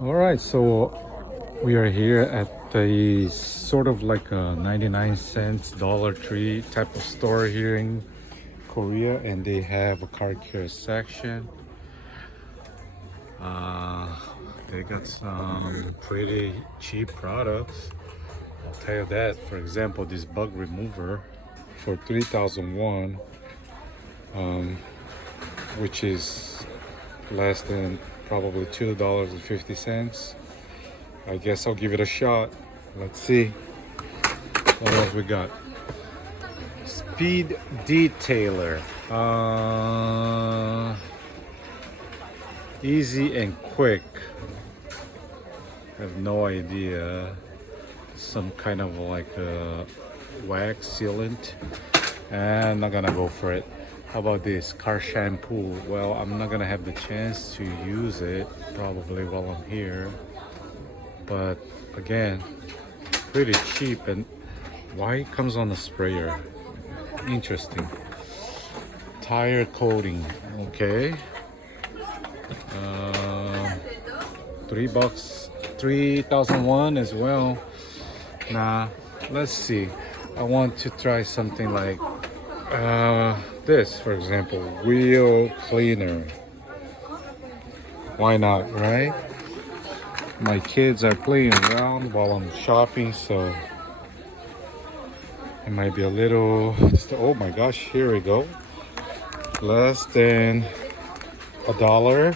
All right, so we are here at the sort of like a 99 cents Dollar Tree type of store here in Korea, and they have a car care section. They got some pretty cheap products. I'll tell you that. For example, this bug remover for 3,001, which is less than probably $2.50. I guess I'll give it a shot. Let's see what else we got. Speed detailer. Easy and quick. I have no idea. Some kind of like a wax sealant. And I'm not gonna go for it. How about this car shampoo? Well, I'm not gonna have the chance to use it probably while I'm here. But again, pretty cheap. And why it comes on a sprayer? Interesting. Tire coating. Okay. $3, 3,001 as well. Nah, let's see. I want to try something like this, for example, wheel cleaner. Why not, right? My kids are playing around while I'm shopping, so it might be a little. Oh my gosh, here we go. Less than $1.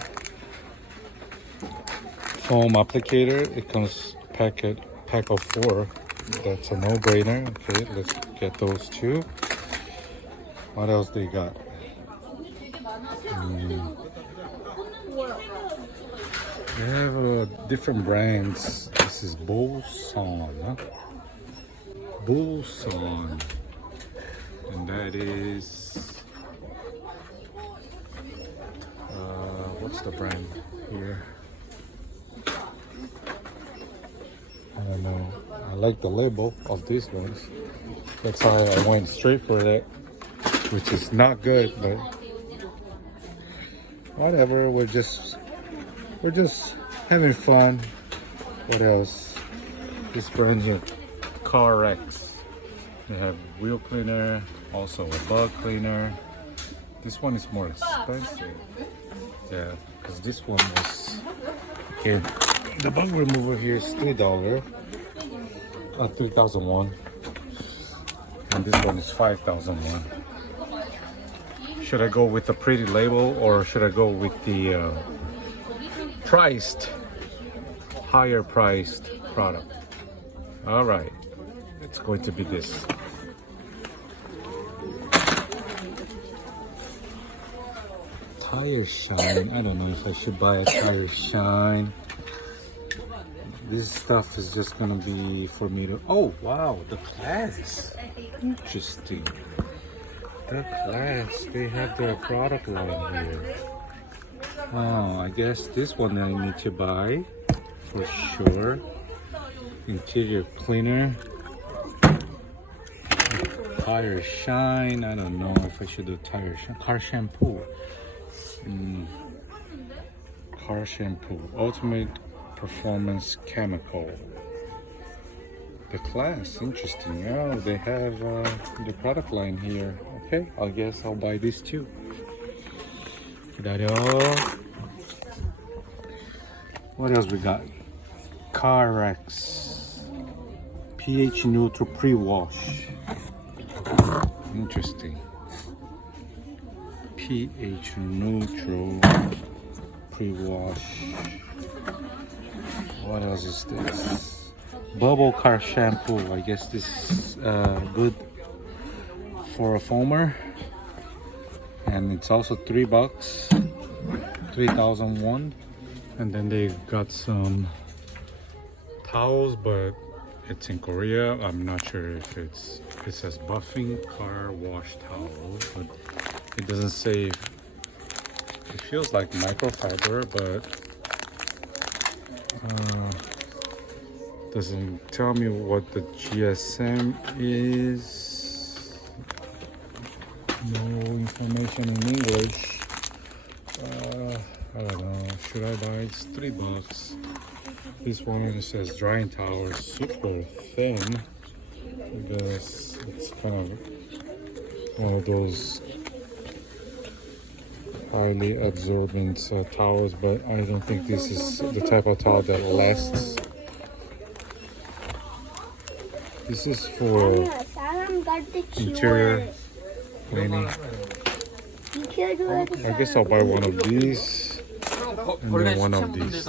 Foam applicator. It comes pack of 4. That's a no-brainer. Okay, let's get those two. What else they got? They have different brands. This is Bolson, huh? Bolson, and that is what's the brand here? I don't know. I like the label of these ones. That's why I went straight for that, which is not good, but whatever. We're just having fun. What else? This brand here, Carro. They have wheel cleaner, also a bug cleaner. This one is more expensive. Yeah, because this one was here. The bug remover here is $3, 3,001, and this one is 5,001. Should I go with the pretty label or should I go with the higher priced product? All right, it's going to be this. Tire shine. I don't know if I should buy a tire shine. This stuff is just gonna be for me to. Oh wow, the class. Interesting. The class. They have their product line here. Oh, I guess this one I need to buy for sure. Interior cleaner. Tire shine. I don't know if I should do tire shine. Car shampoo. Car shampoo. Ultimate performance chemical. The class. Interesting. Oh, they have the product line here. Okay, I guess I'll buy these too. What else we got? Carrex pH neutral pre-wash. Interesting. pH neutral pre-wash. What else is this? Bubble car shampoo. I guess this is good for a foamer. And it's also $3, 3,001. And then they got some towels, but it's in Korea. I'm not sure if it says buffing car wash towel, but it doesn't say. It feels like microfiber, but doesn't tell me what the GSM is. No information in English. I don't know. should I buy? It's $3. This one says drying towel, super thin. I guess it's kind of one of those highly absorbent towels, but I don't think this is the type of towel that lasts. This is for interior cleaning. I guess I'll buy one of these and then one of these.